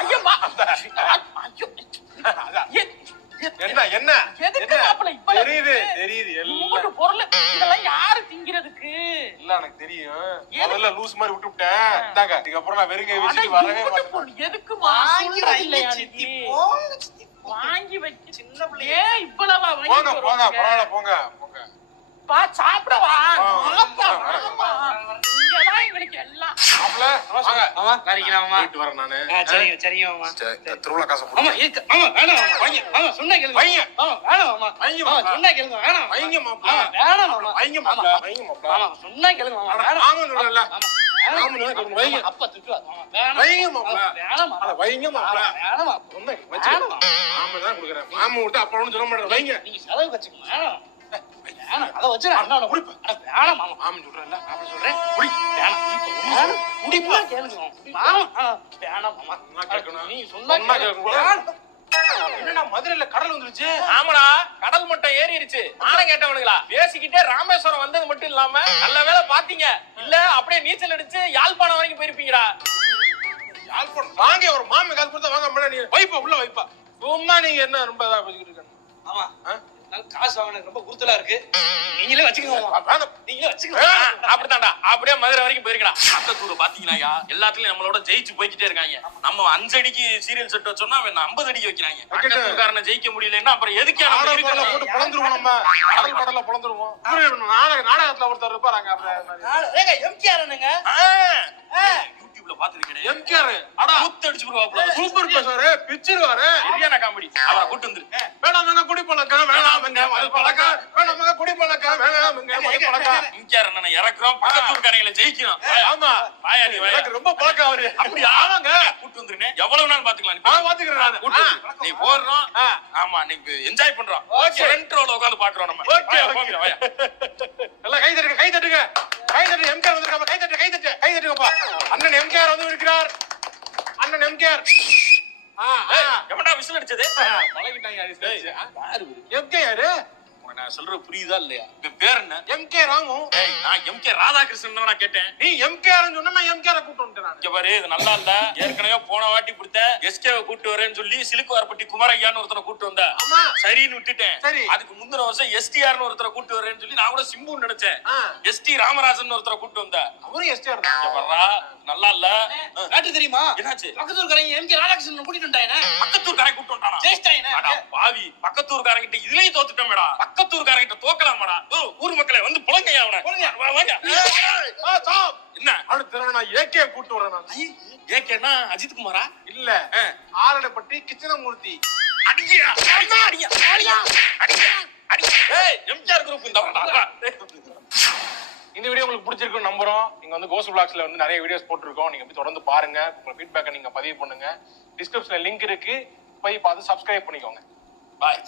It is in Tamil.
ஐயம்மா ஐயோ என்ன என்ன எதுக்கு மாப்பிள இப்ப தெரியுது தெரியுது எல்லாம் பொருள் இதெல்லாம் யாரு திங்கிறதுக்கு இல்ல எனக்கு தெரியும் முதல்ல லூஸ் மாதிரி விட்டுட்டேன் இந்தாங்க இதுக்கப்புறம் நான் வெறுங்க வச்சுட்டு வரவே மாட்டேன் எதுக்கு இல்லையா நீ வாங்கி வச்சு சின்ன பிள்ளையே இவ்வளவா போங்க போங்க பரவாயில்ல போங்க போங்க பா சாப்பிடவா இங்கதான் எங்களுக்கு எல்லாம் வரேன் நானு சரிங்க சரிங்க மாமா திருவிழா காசை ஆமா இருக்கு ஆமா வேணாம் மாமா சொன்னா கேளுங்க வேணாம் மாமா சொன்னா கேளுங்க வேணாம் வைங்க மாப்ள வேணாம் மாமா வைங்க மாப்ள வைங்க மாப்ள மாமா சொன்னா கேளுங்க மாமா வேணாம் ஆமா சொல்லல ஆமா சொல்ல வைங்க அப்பா திட்டுவா மாமா வேணாம் வைங்க மாப்ள வேணாம் மாமா வைங்க மாப்ள வேணாம் மாமா சொன்னா வச்சு மாமா தான் குடுக்குறேன் மாமா விட்டு அப்பா ஒண்ணும் சொல்ல மாட்டேன் வைங்க நீங்க செலவு வச்சுக்கோங்க வேணாம் வேணாம் அத வச்சு அண்ணா குடிப்ப வேணாம் மாமா மாமா சொல்றேன்ல நான் சொல்றேன் குடி வேணாம் குடிப்பா கேளுங்க மாமா வேணாம் மாமா நான் கேட்கணும் நீ சொன்னா கேளுங்க என்னடா மதுரையில கடல் வந்துருச்சு ஆமாடா கடல் மட்டம் ஏறிடுச்சு மானம் கேட்டவனுங்களா பேசிக்கிட்டே ராமேஸ்வரம் வந்தது மட்டும் இல்லாம நல்ல வேலை பாத்தீங்க இல்ல அப்படியே நீச்சல் அடிச்சு யாழ்ப்பாணம் வரைக்கும் போயிருப்பீங்கடா யாழ்ப்பாணம் வாங்க ஒரு மாமி காசு கொடுத்தா வாங்க அம்மா நீ வைப்பா உள்ள வைப்பா சும்மா நீங்க என்ன ரொம்ப இதா பேசிக்கிட்டு இருக்க ஆமா காசு வாங்கினது ரொம்ப குருத்தலா இருக்கு நீங்களே வச்சுக்கோங்க நீங்களே வச்சுக்கோங்க அப்படித்தான்டா அப்படியே மதுரை வரைக்கும் போயிருக்கலாம் அந்த தூர பாத்தீங்களா எல்லாத்துலயும் நம்மளோட ஜெயிச்சு போய்கிட்டே இருக்காங்க நம்ம 5 அடிக்கு சீரியல் செட் வச்சோம்னா 50 அடிக்கு வைக்கிறாங்க பக்கத்துக்காரனை ஜெயிக்க முடியலன்னா அப்புறம் எதுக்கு நம்ம போட்டு பொளந்துருவோம் நம்ம கடல் கடல்ல பொளந்துருவோம் நாடகத்துல ஒருத்தர் இருப்பாங்க எம்ஜிஆர்னுங்க யூடியூப்ல பாத்துருக்கேன் எம்ஜிஆர் அட ஊத்து அடிச்சு போடுவாப்ல சூப்பர் பேசுவாரு பிச்சிருவாரு சரியான காமெடி அவரை கூட்டு வந்துரு வேணாம் வேணாம் குடி பழக்கம் வேணாமுங்க மது பழக்கம் வேணாமுங்க குடி பழக்கம் வேணாமுங்க மது பழக்கம் எம்ஜிஆர் அண்ணனை இறக்குறோம் பக்கத்தூர்காரங்களை ஜெயிக்கணும் ஆமா வாயா நீ வாயா எனக்கு ரொம்ப பழக்கம் அவரு அப்படி ஆமாங்க கூட்டு வந்துருனே எவ்வளவு நாள் பாத்துக்கலாம் நான் பாத்துக்கிறேன் நான் நீ போறோம் ஆமா நீ என்ஜாய் பண்றோம் ஓகே ஃப்ரண்ட் ரோல உட்கார்ந்து பாக்குறோம் நம்ம ஓகே ஓகே வாயா எல்லாம் கை தட்டுங்க கை தட்டுங்க கை தட்டு எம்ஜிஆர் வந்திருக்காங்க கை தட்டு கை தட்டு கை தட்டுங்கப்பா அண்ணன் எம்ஜிஆர் வந்து இருக்கிறார் அண்ணன் எம்ஜிஆர் எவன்டா விசில் அடிச்சது பழகிட்டாங்க எம்ஜிஆர் நான் சொல்ற புரியுதா இல்லையா இவன் பேர் என்ன எம்கே ராமு நான் எம்கே ராதாகிருஷ்ணன் நான் கேட்டேன் நீ எம்கேஆர் சொன்னா நான் எம்கேஆர் கூட்டு வந்துட்டேன் இங்க பாரு இது நல்லா இல்ல ஏற்கனவே போன வாட்டி கொடுத்த எஸ்கேவை கூட்டு வரேன்னு சொல்லி சிலுக்குவார்பட்டி குமரையான்னு ஒருத்தரை கூட்டு வந்தா ஆமா சரின்னு விட்டுட்டேன் சரி அதுக்கு முந்தின வருஷம் எஸ்டிஆர்னு ஒருத்தரை கூட்டு வரேன்னு சொல்லி நான் கூட சிம்புன்னு நினைச்சேன் எஸ்டி ராமராஜன் ஒருத்தரை கூட்டு வந்தா அவரும் எஸ்டிஆர் தான் இங்க வர்றா நல்லா இல்ல காட்டு தெரியுமா என்னாச்சு பக்கத்தூர்காரங்க எம்கே ராதாகிருஷ்ணன் கூட்டிட்டு வந்துட்டானே பக்கத்தூர்காரன் கூட்டு வந்தானா ஜெயிச்சிட்டானே பாவி பக்கத்தூர்காரங்கிட்ட இதுலயும் தோத்துட்டோமேடா பக்கத்தூர்காரங்கிட்ட தோக்கலாமாடா ஊர் மக்களை வந்து புலங்கையா அவனை என்ன அடுத்த நான் ஏகே கூட்டு வரேன் நான் ஏகேனா அஜித் குமாரா இல்ல ஆரடப்பட்டி கிருஷ்ணமூர்த்தி அடியா அடியா அடியா அடியா ஏய் எம்ஜிஆர் குரூப் இந்த வீடியோ உங்களுக்கு பிடிச்சிருக்குன்னு நம்புறோம். நீங்க வந்து கோஸ்ட் பிளாக்ஸ்ல வந்து நிறைய வீடியோஸ் போட்டுருக்கோம். நீங்க போய் தொடர்ந்து பாருங்க. உங்க ஃபீட்பேக்கை நீங்க பதிவு பண்ணுங்க. டிஸ்கிரிப்ஷன்ல லிங்க் இருக்கு, போய் பார்த்து சப்ஸ்கிரைப் பண்ணிக்கோங்க. பாய்.